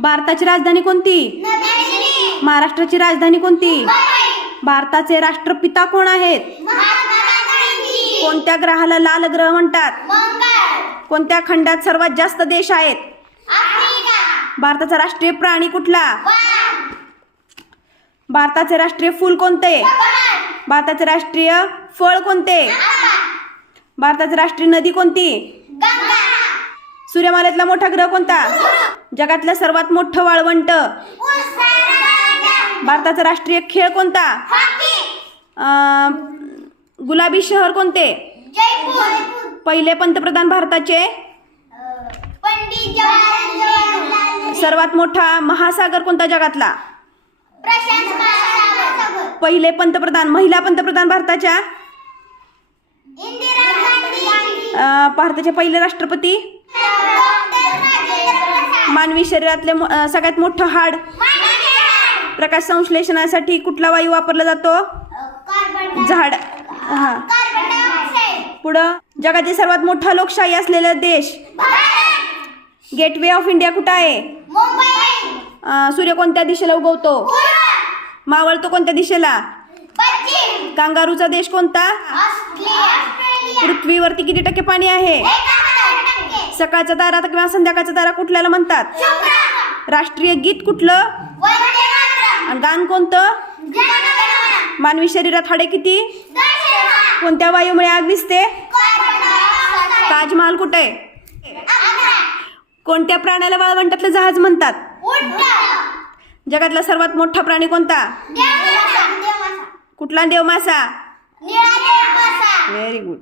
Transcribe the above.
भारताची राजधानी कोणती? महाराष्ट्राची राजधानी कोणती? भारताचे राष्ट्रपिता कोण आहेत? कोणत्या ग्रहाला लाल ग्रह म्हणतात? कोणत्या खंडात सर्वात जास्त देश आहेत? भारताचा राष्ट्रीय प्राणी कुठला? भारताचे राष्ट्रीय फूल कोणते? भारताचे राष्ट्रीय फळ कोणते? भारताची राष्ट्रीय नदी कोणती? सूर्यमालेतला मोठा ग्रह कोणता? जगातलं सर्वात मोठं वाळवंट. भारताचा राष्ट्रीय खेळ कोणता? अं, गुलाबी शहर कोणते? पहिले पंतप्रधान भारताचे. पंडित जवाहरलाल सर्वात मोठा महासागर कोणता जगातला? प्रशांत महासागर पहिले पंतप्रधान महिला पंतप्रधान भारताच्या. इंदिरा गांधी अं, भारताचे पहिले राष्ट्रपती. मानवी शरीरातले सगळ्यात मोठं हाड. प्रकाश संश्लेषणासाठी कुठला वायू वापरला जातो? झाड. हा. पुढं जगातील सर्वात मोठा लोकशाही असलेला देश. गेटवे ऑफ इंडिया कुठं आहे? सूर्य कोणत्या दिशेला उगवतो? मावळतो कोणत्या दिशेला? कांगारूचा देश कोणता? पृथ्वीवरती किती टक्के पाणी आहे? सकाळचा तारा किंवा संध्याकाळचा तारा कुठल्याला म्हणतात? राष्ट्रीय गीत कुठलं? आणि गाण कोणतं? मानवी शरीरात हाडे किती? कोणत्या वायूमुळे आग दिसते? ताजमहाल कुठे? कोणत्या प्राण्याला वाळवंटातलं जहाज म्हणतात? उड्ड जगातला सर्वात मोठा प्राणी कोणता? कुठला देव मासा निळा देवमासा. Very good